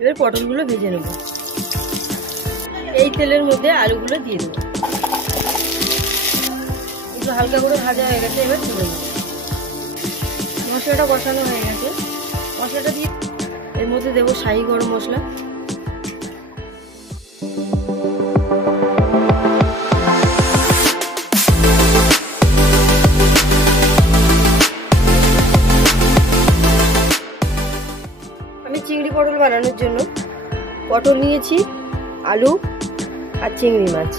এবার পটলগুলো ভেজে নেব। এই তেলের মধ্যে আলুগুলো দিয়ে দেবো। এগুলো হালকা করে ভাজা হয়ে গেছে, এবার তুলে নেব। মশলাটা কষানো হয়ে গেছে, মশলাটা দিয়ে এর মধ্যে দেবো শাহি গরম মশলা, আমি চিংড়ি পটল বানানোর জন্য পটল নিয়েছি, আলু আর চিংড়ি মাছ।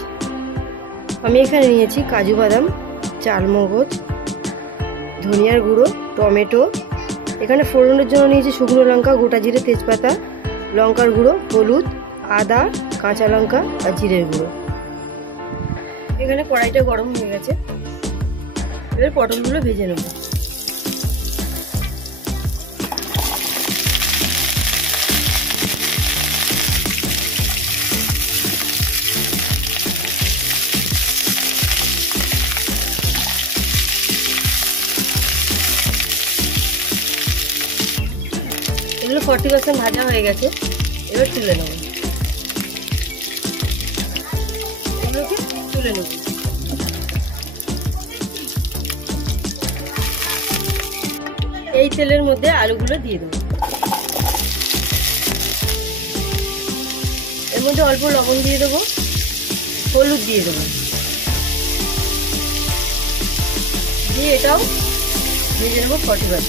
আমি এখানে নিয়েছি কাজু বাদাম, চালমগজ, ধনিয়ার গুঁড়ো, টমেটো। এখানে ফোড়নের জন্য নিয়েছি শুকনো লঙ্কা, গোটা জিরে, তেজপাতা, লঙ্কার গুঁড়ো, হলুদ, আদা, কাঁচা লঙ্কা আর জিরের গুঁড়ো। এখানে কড়াইটা গরম হয়ে গেছে, এবার পটলগুলো ভেজে নেব। এগুলো 40% ভাজা হয়ে গেছে, এবার তুলে নেব। এগুলোকে তুলে নেব। এই তেলের মধ্যে আলুগুলো দিয়ে দেবো। এর মধ্যে অল্প লবণ দিয়ে দেবো, হলুদ দিয়ে দেবো, দিয়ে এটাও ভেজে নেবো 40%।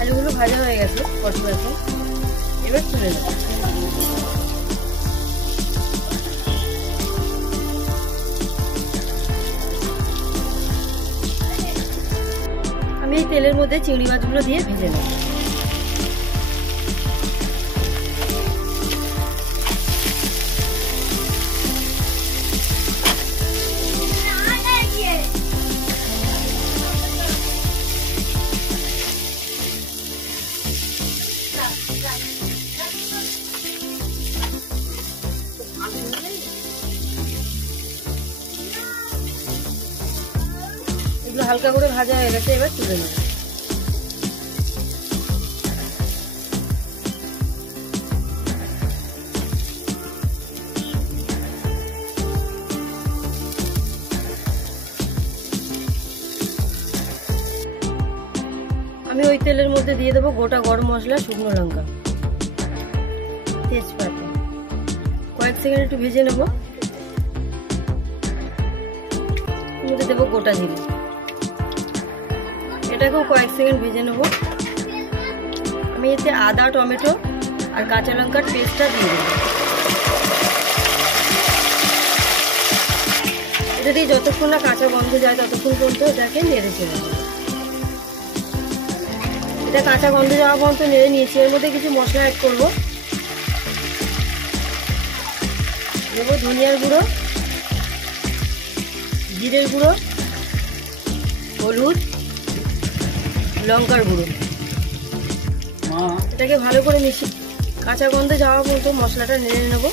আলুগুলো ভাজা হয়ে গেছে 40%, এবার তুলে নেব। আমি এই তেলের মধ্যে চিংড়ি মাছগুলো দিয়ে ভেজে নেব। এগুলো হালকা করে ভাজা হয়ে গেছে, এবার তুলে নেব। আমি ওই তেলের মধ্যে দিয়ে দেবো গোটা গরম মশলা, শুকনো লঙ্কা, তেজপাতা। কয়েক সেকেন্ড একটু ভেজে নেব। এর মধ্যে দেবো গোটা জিরে, এটাকেও কয়েক সেকেন্ড ভেজে নেব। আমি এতে আদা, টমেটো আর কাঁচা লঙ্কার পেস্টটা দিয়ে দেবো। এটা দিয়ে যতক্ষণ না কাঁচা গন্ধ যায় ততক্ষণ পর্যন্ত এটাকে নেড়ে চেড়ে নেব। এটা কাঁচা গন্ধ যাওয়া পর্যন্ত নেড়ে নিয়েছি। এর মধ্যে কিছু মশলা অ্যাড করবো। দেবো ধনিয়ার গুঁড়ো, জিরের গুঁড়ো, হলুদ, লঙ্কার গুঁড়ো। এটাকে ভালো করে মিশিয়ে কাঁচা গন্ধ যাওয়া পর্যন্ত মশলাটা নেড়ে নেব।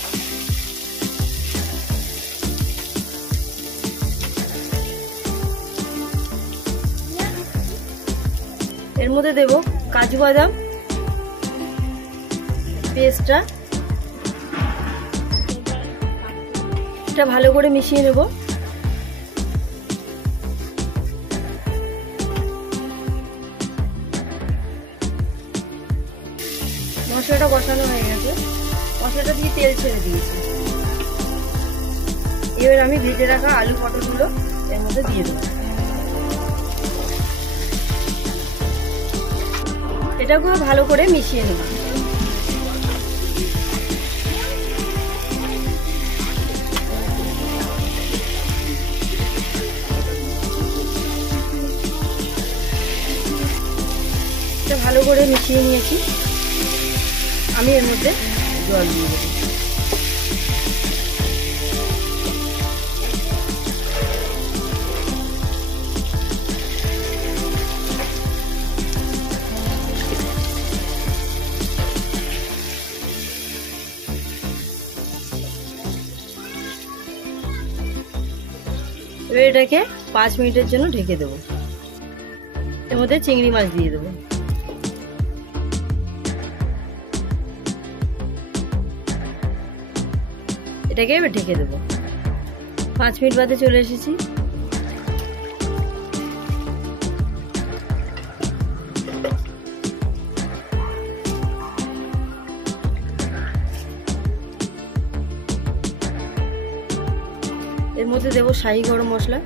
এর মধ্যে দেব কাজু বাদাম পেস্টটা, এটা ভালো করে মিশিয়ে নেব। মশলাটা কষানো হয়ে গেছে, মশলাটা দিয়ে তেল ছেড়ে দিয়েছি। এবার আমি ভেজে রাখা আলু পটলগুলো এর মধ্যে দিয়ে দেবো। এটাকে ভালো করে মিশিয়ে নেব। এটা ভালো করে মিশিয়ে নিয়েছি। আমি এর মধ্যে জল দিয়ে দেবো। এবার এটাকে 5 মিনিটের জন্য ঢেকে দেবো। এর মধ্যে চিংড়ি মাছ দিয়ে দেবো। এটাকে এবার ঢেকে দেবো। 5 মিনিট বাদে চলে এসেছি। এর মধ্যে দেবো শাহি গরম মশলা।